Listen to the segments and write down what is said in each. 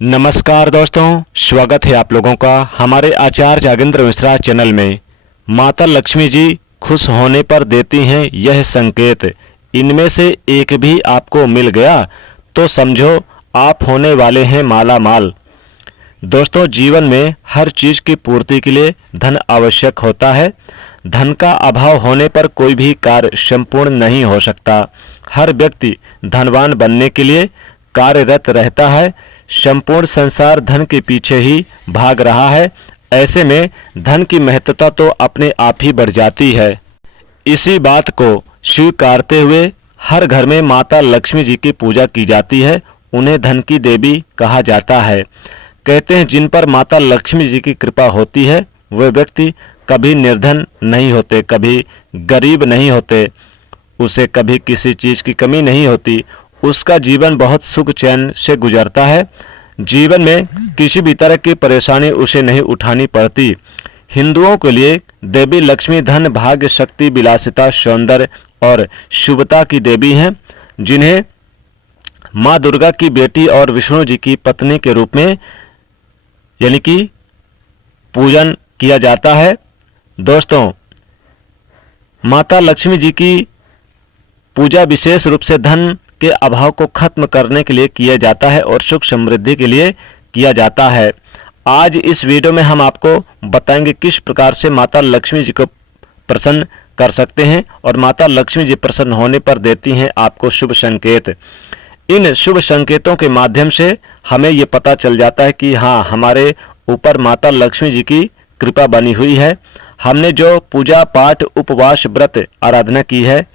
नमस्कार दोस्तों, स्वागत है आप लोगों का हमारे आचार्य जागेंद्र मिश्रा चैनल में। माता लक्ष्मी जी खुश होने पर देती हैं यह संकेत, इनमें से एक भी आपको मिल गया तो समझो आप होने वाले हैं माला माल। दोस्तों, जीवन में हर चीज की पूर्ति के लिए धन आवश्यक होता है। धन का अभाव होने पर कोई भी कार्य संपूर्ण नहीं हो सकता। हर व्यक्ति धनवान बनने के लिए कार्यरत रहता है। संपूर्ण संसार धन के पीछे ही भाग रहा है। ऐसे में धन की महत्ता तो अपने आप ही बढ़ जाती है। इसी बात को स्वीकारते हुए हर घर में माता लक्ष्मी जी की पूजा की जाती है। उन्हें धन की देवी कहा जाता है। कहते हैं जिन पर माता लक्ष्मी जी की कृपा होती है वे व्यक्ति कभी निर्धन नहीं होते, कभी गरीब नहीं होते, उसे कभी किसी चीज की कमी नहीं होती। उसका जीवन बहुत सुख चैन से गुजरता है। जीवन में किसी भी तरह की परेशानी उसे नहीं उठानी पड़ती। हिंदुओं के लिए देवी लक्ष्मी धन, भाग्य, शक्ति, विलासिता, सौंदर्य और शुभता की देवी हैं, जिन्हें माँ दुर्गा की बेटी और विष्णु जी की पत्नी के रूप में यानी कि पूजन किया जाता है। दोस्तों, माता लक्ष्मी जी की पूजा विशेष रूप से धन के अभाव को खत्म करने के लिए किया जाता है और सुख समृद्धि के लिए किया जाता है। आज इस वीडियो में हम आपको बताएंगे किस प्रकार से माता लक्ष्मी जी को प्रसन्न कर सकते हैं और माता लक्ष्मी जी प्रसन्न होने पर देती हैं आपको शुभ संकेत। इन शुभ संकेतों के माध्यम से हमें ये पता चल जाता है कि हाँ, हमारे ऊपर माता लक्ष्मी जी की कृपा बनी हुई है। हमने जो पूजा पाठ, उपवास, व्रत, आराधना की है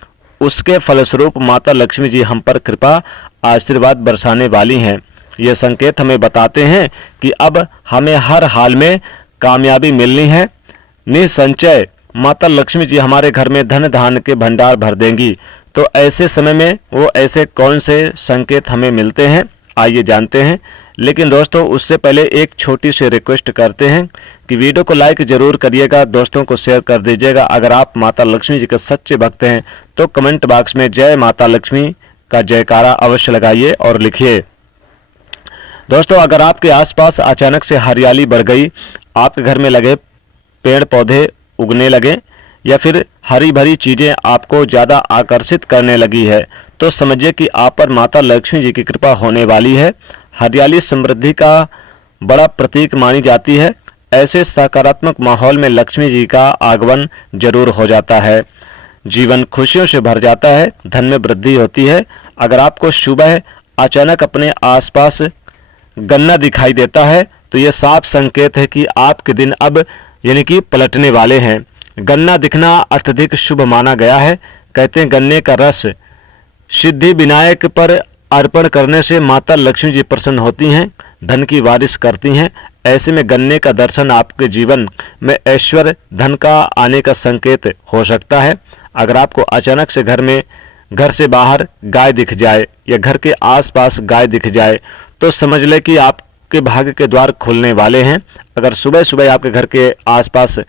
उसके फलस्वरूप माता लक्ष्मी जी हम पर कृपा आशीर्वाद बरसाने वाली हैं। ये संकेत हमें बताते हैं कि अब हमें हर हाल में कामयाबी मिलनी है। निसंचय माता लक्ष्मी जी हमारे घर में धन धान्य के भंडार भर देंगी। तो ऐसे समय में वो ऐसे कौन से संकेत हमें मिलते हैं, आइए जानते हैं। लेकिन दोस्तों, उससे पहले एक छोटी सी रिक्वेस्ट करते हैं कि वीडियो को लाइक जरूर करिएगा, दोस्तों को शेयर कर दीजिएगा। अगर आप माता लक्ष्मी जी के सच्चे भक्त हैं तो कमेंट बॉक्स में जय माता लक्ष्मी का जयकारा अवश्य लगाइए और लिखिए। दोस्तों, अगर आपके आसपास अचानक से हरियाली बढ़ गई, आपके घर में लगे पेड़ पौधे उगने लगे या फिर हरी भरी चीजें आपको ज्यादा आकर्षित करने लगी है, तो समझिए कि आप पर माता लक्ष्मी जी की कृपा होने वाली है। हरियाली समृद्धि का बड़ा प्रतीक मानी जाती है। ऐसे सकारात्मक माहौल में लक्ष्मी जी का आगमन जरूर हो जाता है। जीवन खुशियों से भर जाता है, धन में वृद्धि होती है। अगर आपको सुबह अचानक अपने आसपास गन्ना दिखाई देता है तो यह साफ संकेत है कि आपके दिन अब यानी कि पलटने वाले हैं। गन्ना दिखना अत्यधिक शुभ माना गया है। कहते हैं गन्ने का रस सिद्धि विनायक पर अर्पण करने से माता लक्ष्मी जी प्रसन्न होती हैं, धन की बारिश करती हैं। ऐसे में गन्ने का दर्शन आपके जीवन में ऐश्वर्य, धन का आने का संकेत हो सकता है। अगर आपको अचानक से घर से बाहर गाय दिख जाए या घर के आसपास गाय दिख जाए तो समझ ले कि आपके भाग्य के द्वार खुलने वाले हैं। अगर सुबह सुबह आपके घर के आसपास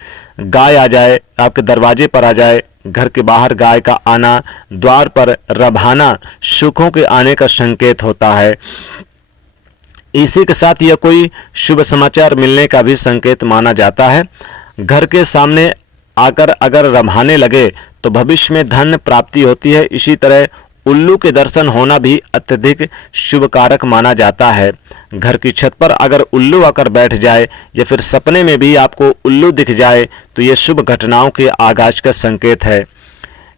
गाय आ जाए, आपके दरवाजे पर आ जाए, घर के बाहर गाय का आना, द्वार पर रभाना सुखों के आने का संकेत होता है। इसी के साथ यह कोई शुभ समाचार मिलने का भी संकेत माना जाता है। घर के सामने आकर अगर रभाने लगे तो भविष्य में धन प्राप्ति होती है। इसी तरह उल्लू के दर्शन होना भी अत्यधिक शुभ कारक माना जाता है। घर की छत पर अगर उल्लू आकर बैठ जाए या फिर सपने में भी आपको उल्लू दिख जाए तो ये शुभ घटनाओं के आगाज का संकेत है।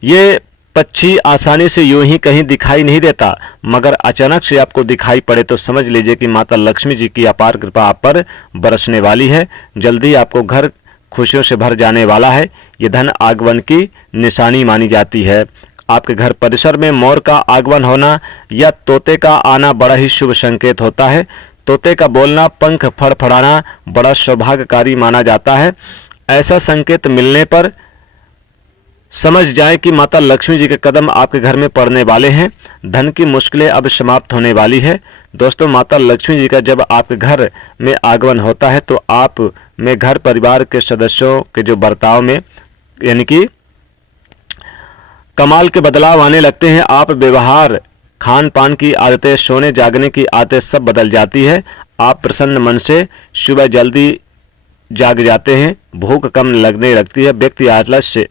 ये पक्षी आसानी से यूं ही कहीं दिखाई नहीं देता, मगर अचानक से आपको दिखाई पड़े तो समझ लीजिए कि माता लक्ष्मी जी की अपार कृपा आप पर बरसने वाली है। जल्दी आपको घर खुशियों से भर जाने वाला है। ये धन आगमन की निशानी मानी जाती है। आपके घर परिसर में मोर का आगमन होना या तोते का आना बड़ा ही शुभ संकेत होता है। तोते का बोलना, पंख फड़फड़ाना बड़ा सौभाग्यकारी माना जाता है। ऐसा संकेत मिलने पर समझ जाए कि माता लक्ष्मी जी के कदम आपके घर में पड़ने वाले हैं। धन की मुश्किलें अब समाप्त होने वाली है। दोस्तों, माता लक्ष्मी जी का जब आपके घर में आगमन होता है तो आप में घर परिवार के सदस्यों के जो बर्ताव में यानी कि कमाल के बदलाव आने लगते हैं। आप व्यवहार, खान पान की आदतें, सोने जागने की आदतें सब बदल जाती है। आप प्रसन्न मन से सुबह जल्दी जाग जाते हैं, भूख कम लगने लगती है, व्यक्ति आलसी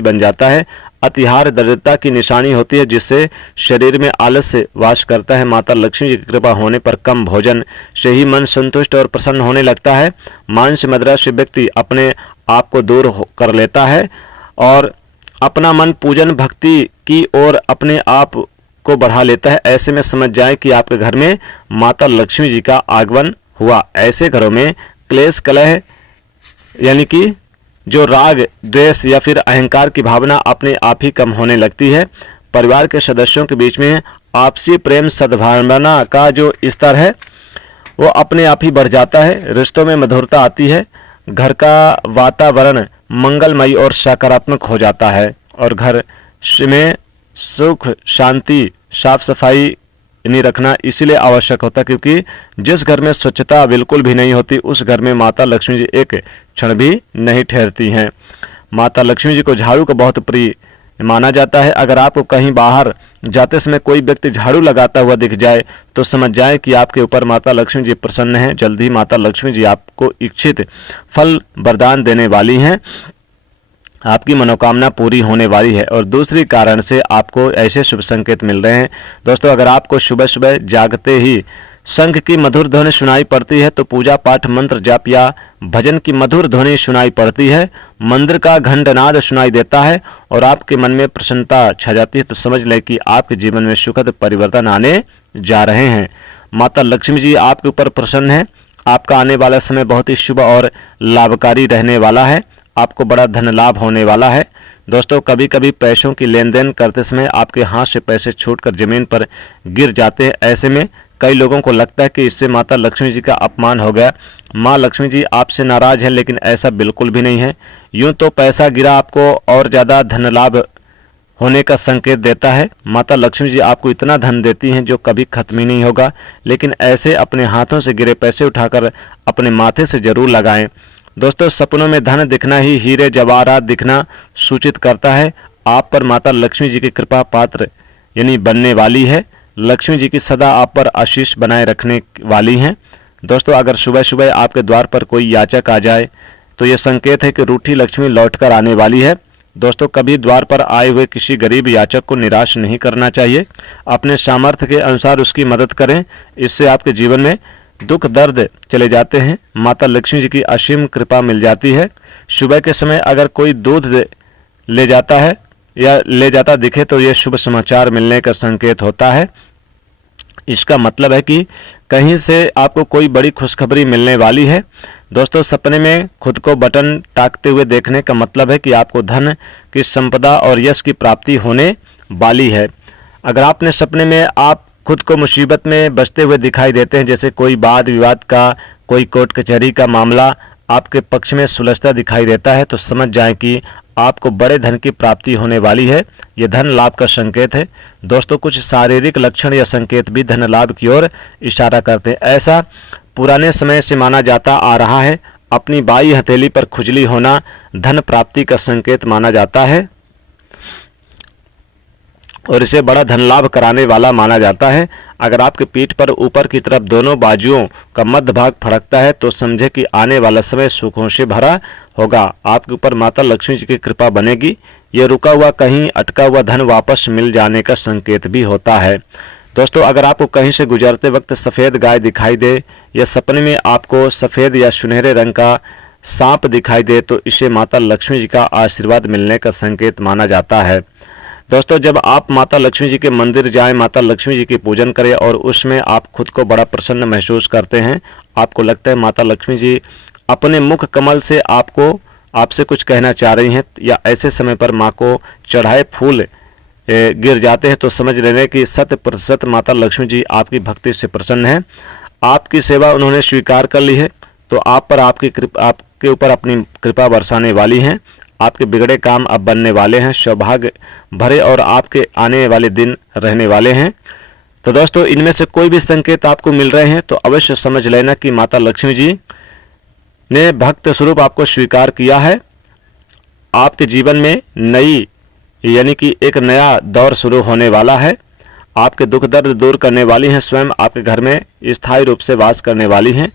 बन जाता है। अतिहार दरिद्रता की निशानी होती है, जिससे शरीर में आलस्य वास करता है। माता लक्ष्मी जी की कृपा होने पर कम भोजन से ही मन संतुष्ट और प्रसन्न होने लगता है। मांस मदिरा से व्यक्ति अपने आप को दूर कर लेता है और अपना मन पूजन भक्ति की ओर अपने आप को बढ़ा लेता है। ऐसे में समझ जाए कि आपके घर में माता लक्ष्मी जी का आगमन हुआ। ऐसे घरों में क्लेश कलह यानी कि जो राग द्वेष या फिर अहंकार की भावना अपने आप ही कम होने लगती है। परिवार के सदस्यों के बीच में आपसी प्रेम सद्भावना का जो स्तर है वो अपने आप ही बढ़ जाता है। रिश्तों में मधुरता आती है, घर का वातावरण मंगलमय और सकारात्मक हो जाता है और घर में सुख शांति साफ सफाई नहीं रखना इसीलिए आवश्यक होता है, क्योंकि जिस घर में स्वच्छता बिल्कुल भी नहीं होती उस घर में माता लक्ष्मी जी एक क्षण भी नहीं ठहरती हैं। माता लक्ष्मी जी को झाड़ू को बहुत प्रिय माना जाता है। अगर आपको कहीं बाहर जाते समय कोई व्यक्ति झाड़ू लगाता हुआ दिख जाए तो समझ जाए कि आपके ऊपर माता लक्ष्मी जी प्रसन्न हैं। जल्द ही माता लक्ष्मी जी आपको इच्छित फल वरदान देने वाली हैं, आपकी मनोकामना पूरी होने वाली है और दूसरी कारण से आपको ऐसे शुभ संकेत मिल रहे हैं। दोस्तों, अगर आपको सुबह सुबह जागते ही शंख की मधुर ध्वनि सुनाई पड़ती है तो पूजा पाठ मंत्र जाप या भजन की मधुर ध्वनि सुनाई पड़ती है, मंदिर का घंटनाद सुनाई देता है और आपके मन में प्रसन्नता छा जाती है, तो समझ लें कि आपके जीवन में सुखद परिवर्तन आने जा रहे हैं। माता लक्ष्मी जी आपके ऊपर प्रसन्न है। आपका आने वाला समय बहुत ही शुभ और लाभकारी रहने वाला है। आपको बड़ा धन लाभ होने वाला है। दोस्तों, कभी कभी पैसों की लेन देन करते समय आपके हाथ से पैसे छूटकर जमीन पर गिर जाते हैं। ऐसे में कई लोगों को लगता है कि इससे माता लक्ष्मी जी का अपमान हो गया। माँ लक्ष्मी जी आपसे नाराज है, लेकिन ऐसा बिल्कुल भी नहीं है। यूं तो पैसा गिरा आपको और ज़्यादा धन लाभ होने का संकेत देता है। माता लक्ष्मी जी आपको इतना धन देती हैं जो कभी खत्म ही नहीं होगा, लेकिन ऐसे अपने हाथों से गिरे पैसे उठाकर अपने माथे से जरूर लगाएं। दोस्तों, सपनों में धन दिखना ही हीरे जवाहरात दिखना सूचित करता है। आप पर माता लक्ष्मी जी की कृपा पात्र यानी बनने वाली है। लक्ष्मी जी की सदा आप पर आशीष बनाए रखने वाली हैं। दोस्तों, अगर सुबह सुबह आपके द्वार पर कोई याचक आ जाए तो यह संकेत है कि रूठी लक्ष्मी लौटकर आने वाली है। दोस्तों, कभी द्वार पर आए हुए किसी गरीब याचक को निराश नहीं करना चाहिए। अपने सामर्थ्य के अनुसार उसकी मदद करें, इससे आपके जीवन में दुख दर्द चले जाते हैं। माता लक्ष्मी जी की असीम कृपा मिल जाती है। सुबह के समय अगर कोई दूध ले जाता है या ले जाता दिखे तो यह शुभ समाचार मिलने का संकेत होता है। इसका मतलब है कि कहीं से आपको कोई बड़ी खुशखबरी मिलने वाली है। दोस्तों, सपने में खुद को बटन टाकते हुए देखने का मतलब है कि आपको धन की संपदा और यश की प्राप्ति होने वाली है। अगर आपने सपने में आप खुद को मुसीबत में बचते हुए दिखाई देते हैं, जैसे कोई वाद विवाद का, कोई कोर्ट कचहरी का मामला आपके पक्ष में सुलझता दिखाई देता है, तो समझ जाएं कि आपको बड़े धन की प्राप्ति होने वाली है। यह धन लाभ का संकेत है। दोस्तों, कुछ शारीरिक लक्षण या संकेत भी धन लाभ की ओर इशारा करते हैं। ऐसा पुराने समय से माना जाता आ रहा है। अपनी बाई हथेली पर खुजली होना धन प्राप्ति का संकेत माना जाता है और इसे बड़ा धन लाभ कराने वाला माना जाता है। अगर आपके पीठ पर ऊपर की तरफ दोनों बाजुओं का मध्य भाग फड़कता है तो समझे कि आने वाला समय सुखों से भरा होगा। आपके ऊपर माता लक्ष्मी जी की कृपा बनेगी। ये रुका हुआ कहीं अटका हुआ धन वापस मिल जाने का संकेत भी होता है। दोस्तों, अगर आपको कहीं से गुजरते वक्त सफ़ेद गाय दिखाई दे या सपने में आपको सफ़ेद या सुनहरे रंग का सांप दिखाई दे तो इसे माता लक्ष्मी जी का आशीर्वाद मिलने का संकेत माना जाता है। दोस्तों, जब आप माता लक्ष्मी जी के मंदिर जाएं, माता लक्ष्मी जी की पूजन करें और उसमें आप खुद को बड़ा प्रसन्न महसूस करते हैं, आपको लगता है माता लक्ष्मी जी अपने मुख कमल से आपसे कुछ कहना चाह रही हैं, या ऐसे समय पर माँ को चढ़ाए फूल गिर जाते हैं, तो समझ लेने कि 100% माता लक्ष्मी जी आपकी भक्ति से प्रसन्न है। आपकी सेवा उन्होंने स्वीकार कर ली है, तो आपके ऊपर अपनी कृपा बरसाने वाली हैं। आपके बिगड़े काम अब बनने वाले हैं, सौभाग्य भरे और आपके आने वाले दिन रहने वाले हैं। तो दोस्तों, इनमें से कोई भी संकेत आपको मिल रहे हैं तो अवश्य समझ लेना कि माता लक्ष्मी जी ने भक्त स्वरूप आपको स्वीकार किया है। आपके जीवन में नई यानी कि एक नया दौर शुरू होने वाला है। आपके दुख दर्द दूर करने वाली हैं, स्वयं आपके घर में स्थायी रूप से वास करने वाली हैं।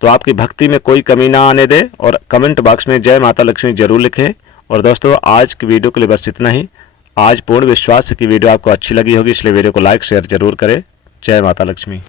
तो आपकी भक्ति में कोई कमी ना आने दे और कमेंट बॉक्स में जय माता लक्ष्मी जरूर लिखें। और दोस्तों, आज की वीडियो के लिए बस इतना ही। आज पूर्ण विश्वास है कि वीडियो आपको अच्छी लगी होगी, इसलिए वीडियो को लाइक शेयर जरूर करें। जय माता लक्ष्मी।